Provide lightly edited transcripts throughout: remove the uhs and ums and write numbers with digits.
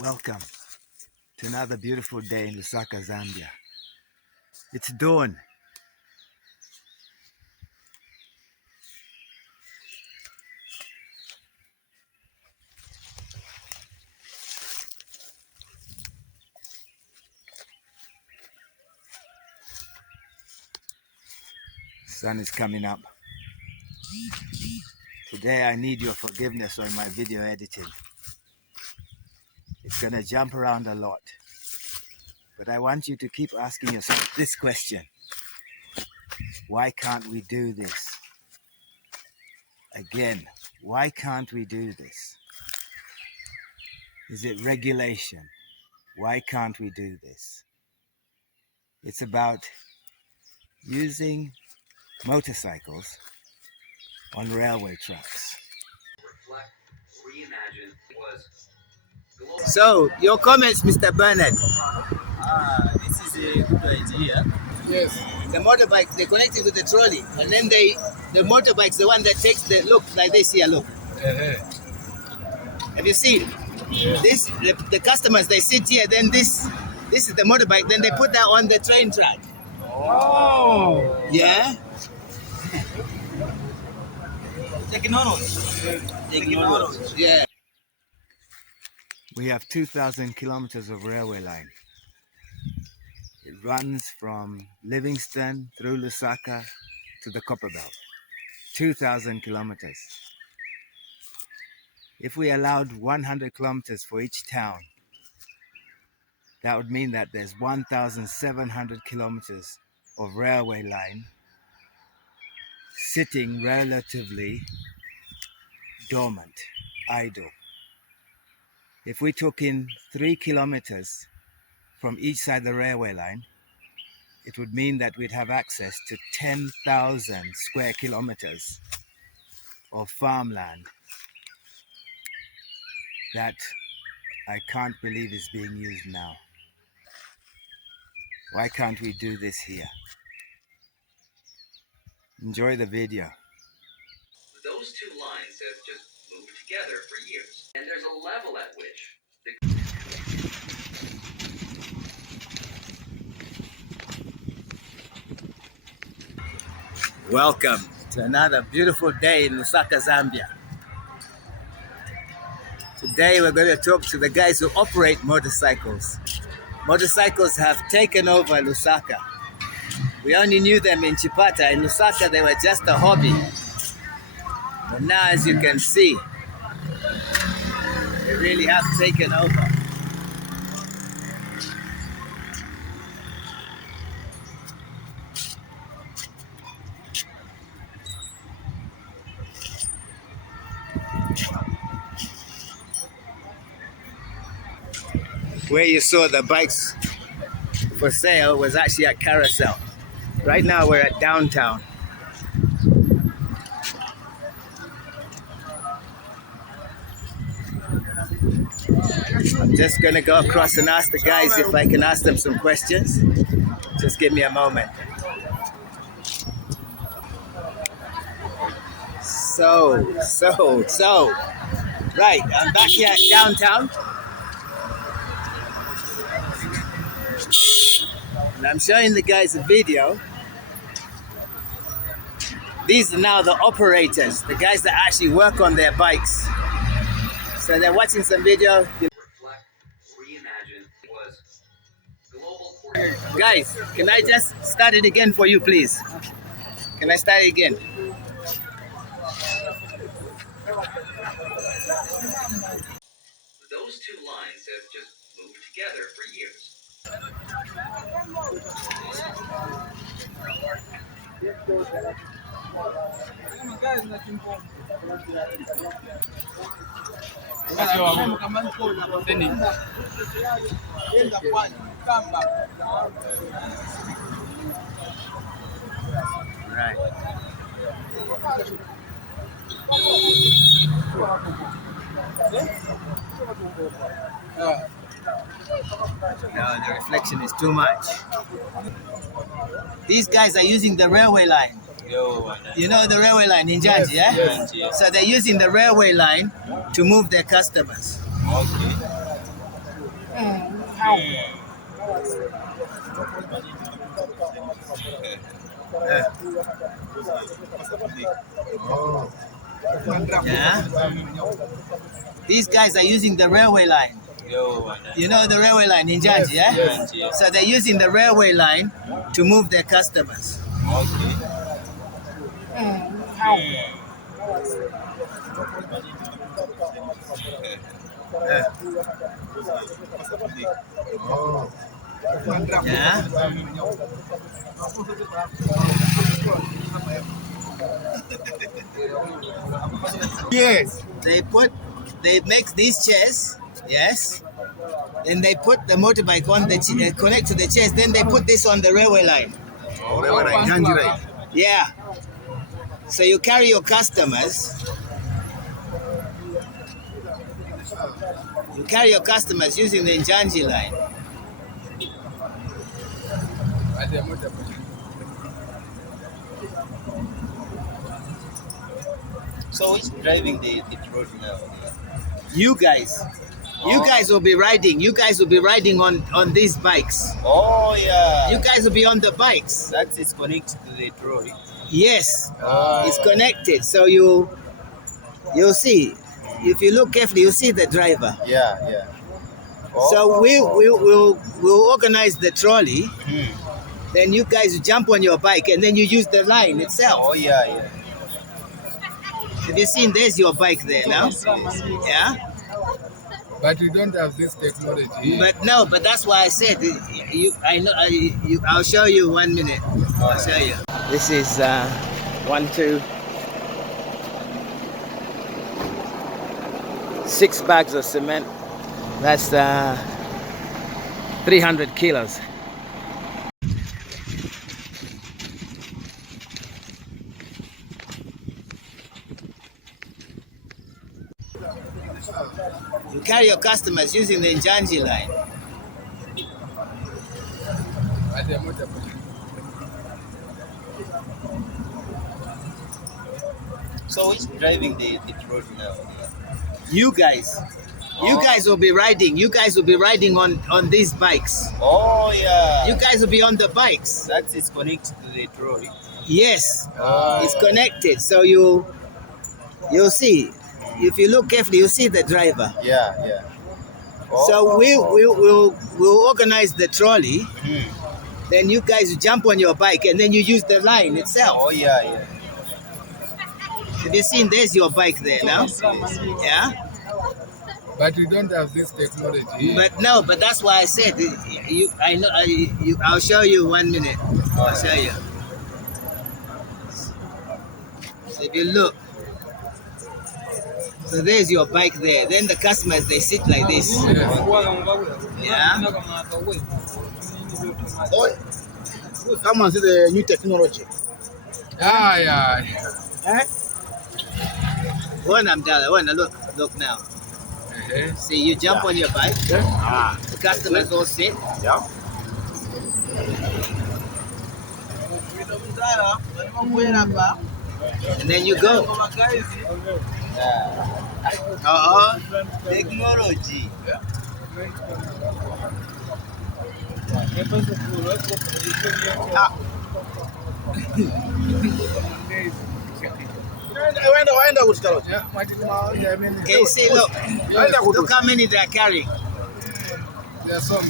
Welcome to another beautiful day in Lusaka, Zambia. It's dawn. Sun is coming up. Today I need your forgiveness on my video editing. It's gonna jump around a lot. But I want you to keep asking yourself this question. Why can't we do this? Again, why can't we do this? Is it regulation? Why can't we do this? It's about using motorcycles on railway tracks. So, your comments, Mr. Bernard? This is a good idea. Yes. The motorbike, they connect it to the trolley, and then the motorbike's the one that takes the look like this here. Look. Have you seen? Yeah. This? The customers, they sit here. Then this is the motorbike. Then they put that on the train track. Oh. Yeah. Technology. Yeah. We have 2,000 kilometers of railway line. It runs from Livingston through Lusaka to the Copperbelt. 2,000 kilometers. If we allowed 100 kilometers for each town, that would mean that there's 1,700 kilometers of railway line sitting relatively dormant, idle. If we took in 3 kilometers from each side of the railway line, it would mean that we'd have access to 10,000 square kilometers of farmland that I can't believe is being used now. Why can't we do this here? Enjoy the video. Those two lines have just moved together for years, and there's a level at which Welcome to another beautiful day in Lusaka, Zambia. Today we're going to talk to the guys who operate motorcycles. Motorcycles have taken over Lusaka. We only knew them in Chipata. In Lusaka they were just a hobby. But now, as you can see, they really have taken over. Where you saw the bikes for sale was actually at Carousel. Right now we're at downtown. I'm just gonna go across and ask the guys if I can ask them some questions. Just give me a moment. So. Right, I'm back here at downtown. And I'm showing the guys a video. These are now the operators, the guys that actually work on their bikes. So they're watching some video. Guys, can I just start it again for you, please? Can I start it again? those two lines have just moved together for years. Right. No, the reflection is too much. These guys are using the railway line. You know the railway line in Janji, yeah? Yes. So they're using the railway line to move their customers. Okay. Yeah. These guys are using the railway line. You know the railway line in Janji, yeah? Yes. So they're using the railway line to move their customers. Yeah. Yes. They make these chairs, yes. Then they put the motorbike on the connect to the chairs. Then they put this on the railway line. Railway line, Janji line. Yeah. So you carry your customers. You carry your customers using the Njanji line. So who's driving the road now? You guys. You guys will be riding. You guys will be riding on these bikes. Oh yeah. You guys will be on the bikes. That is connected to the trolley. Yes. It's connected. So you'll see. If you look carefully, you'll see the driver. Yeah. So we'll organize the trolley. Then you guys jump on your bike and then you use the line itself. Oh yeah. Have you seen? There's your bike there now. Yeah. But we don't have this technology here. But that's why I said I'll show you 1 minute. I'll show you. This is 1, 2, 6 bags of cement. That's 300 kilos. You carry your customers using the Njanji line. So who's driving the road now? You guys. You guys will be riding. You guys will be riding on these bikes. Oh yeah. You guys will be on the bikes. That is connected to the trolley. Yes. It's connected. So you'll see. If you look carefully, you'll see the driver. Yeah. So we'll organize the trolley. Then you guys jump on your bike and then you use the line itself. Oh yeah. Have you seen? There's your bike there now. Yeah. But we don't have this technology here. But that's why I said I'll show you 1 minute. I'll show you. So if you look, so there's your bike there. Then the customers, they sit like this. Yeah. Come and see the new technology. Yeah. One umbrella. One look now. See, you jump on your bike. The customers all sit. Yeah. And then you go. Technology. Can you see? Look how many they are carrying. There are some.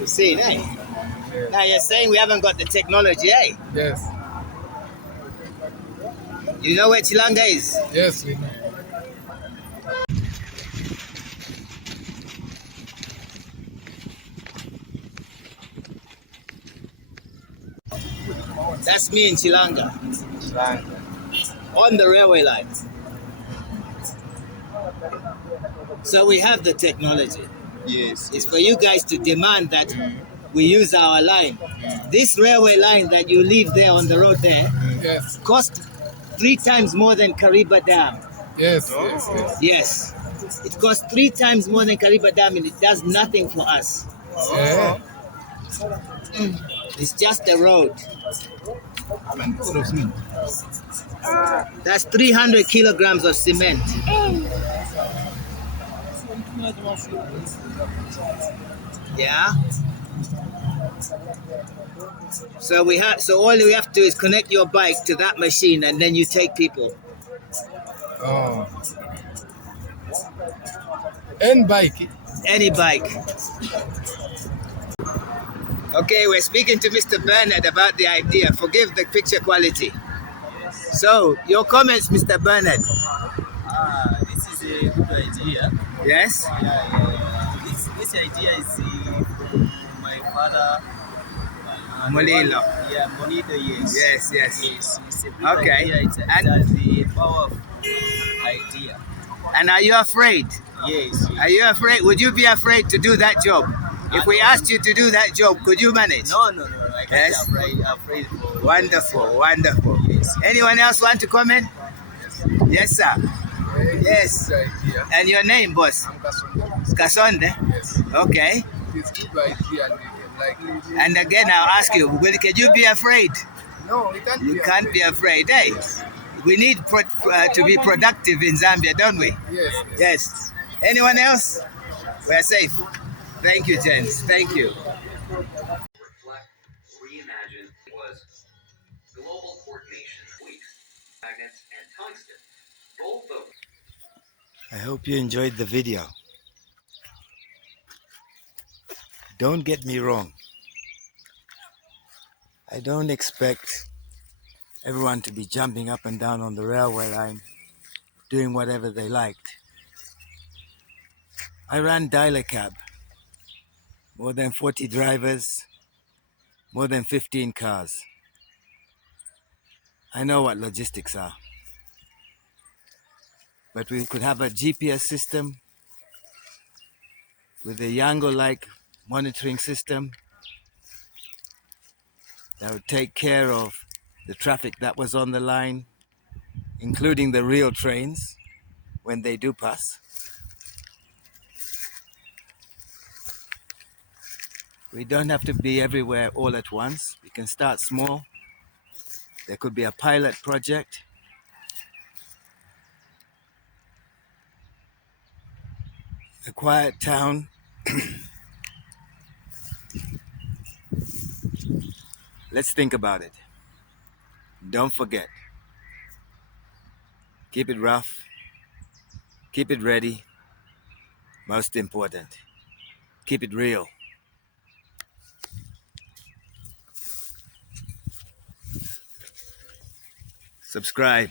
You see, eh? Now you're saying we haven't got the technology, eh? Yes. You know where Chilanga is? Yes, we know. That's me in Chilanga. On the railway line. So we have the technology. Yes. It's for you guys to demand that we use our line. This railway line that you leave there on the road there Yes. cost 3 times more than Kariba Dam. Yes. Yes. It costs 3 times more than Kariba Dam and it does nothing for us. Yeah. It's just a road. How many kilos of cement? That's 300 kilograms of cement. Yeah. So all we have to do is connect your bike to that machine, and then you take people. Oh. And bike. Any bike. Okay, we're speaking to Mr. Bernard about the idea. Forgive the picture quality. So, your comments, Mr. Bernard. This is a good idea. Yes? This idea is from my father. Molilo. Yeah, Molilo, yes. Yes. Yes, it's a good Okay. idea. It And- has the powerful idea. And are you afraid? Yes. Are you afraid? Would you be afraid to do that job? If we asked you to do that job, could you manage? No. I can't Yes. be afraid for Wonderful. Yes. Anyone else want to comment? Yes, sir. Yes. Good idea. And your name, boss? I'm Kasonde. Kasonde? Yes. Okay. It's good idea and we like it. And again, I'll ask you, can you be afraid? No, we can't You be can't afraid. be afraid. Hey, we need to be productive in Zambia, don't we? Yes. Yes. Anyone else? We're safe. Thank you, gents. Thank you. Reflect, reimagine was global coordination, weeks, magnets, and tungsten. Both of I hope you enjoyed the video. Don't get me wrong. I don't expect everyone to be jumping up and down on the railway line, doing whatever they liked. I ran dialer cab. More than 40 drivers, more than 15 cars. I know what logistics are. But we could have a GPS system with a Yango-like monitoring system that would take care of the traffic that was on the line, including the real trains when they do pass. We don't have to be everywhere all at once. We can start small. There could be a pilot project. A quiet town. Let's think about it. Don't forget. Keep it rough. Keep it ready. Most important, keep it real. Subscribe.